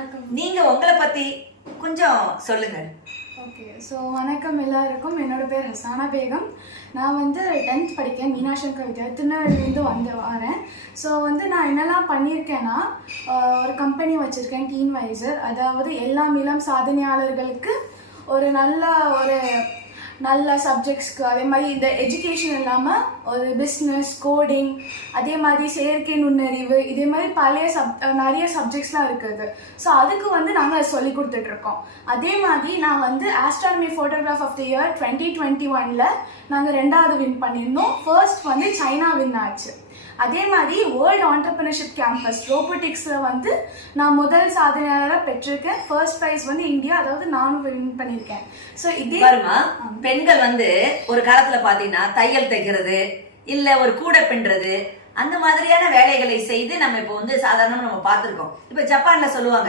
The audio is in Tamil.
வணக்கம். நீங்க உங்களை பத்தி கொஞ்சம் சொல்லுங்க. ஓகே, ஸோ வணக்கம் எல்லாருக்கும். என்னோட பேர் ஹசானா பேகம். நான் 10th படிக்கேன் மீனாசங்கர் வித்யா திருநெல்வேலியிலேருந்து வரேன். ஸோ நான் என்னெல்லாம் பண்ணியிருக்கேன்னா, ஒரு கம்பெனி வச்சுருக்கேன் டீன் வைசர். அதாவது எல்லா இளம் சாதனையாளர்களுக்கு ஒரு நல்ல சப்ஜெக்ட்ஸ்க்கு, அதே மாதிரி இந்த எஜுகேஷன் இல்லாமல் ஒரு பிஸ்னஸ், கோடிங், அதே மாதிரி செயற்கை நுண்ணறிவு, இதே மாதிரி நிறைய சப்ஜெக்ட்ஸ்லாம் இருக்குது. ஸோ அதுக்கு நாங்கள் சொல்லி கொடுத்துட்ருக்கோம். அதே மாதிரி நான் astronomy photograph of the year 2021 நாங்கள் 2வது வின் பண்ணியிருந்தோம். ஃபர்ஸ்ட் சைனா வின் ஆச்சு. அதே மாதிரி வேர்ல்டு ஆண்டர்பிரினர்ஷிப் கேம்பஸ் ரோபோட்டிக்ஸில் நான் முதல் சாதனையாளராக பெற்றிருக்கேன். ஃபர்ஸ்ட் ப்ரைஸ் இந்தியா, அதாவது நானும் வின் பண்ணியிருக்கேன். ஸோ இதே பெண்கள் ஒரு காலத்துல பாத்தீங்கன்னா தையல் தைக்கிறது இல்ல ஒரு கூடை பின்றது அந்த மாதிரியான வேலைகளை செய்து நம்ம இப்போ சாதாரணமா நம்ம பார்த்திருக்கோம். இப்ப ஜப்பான்ல சொல்லுவாங்க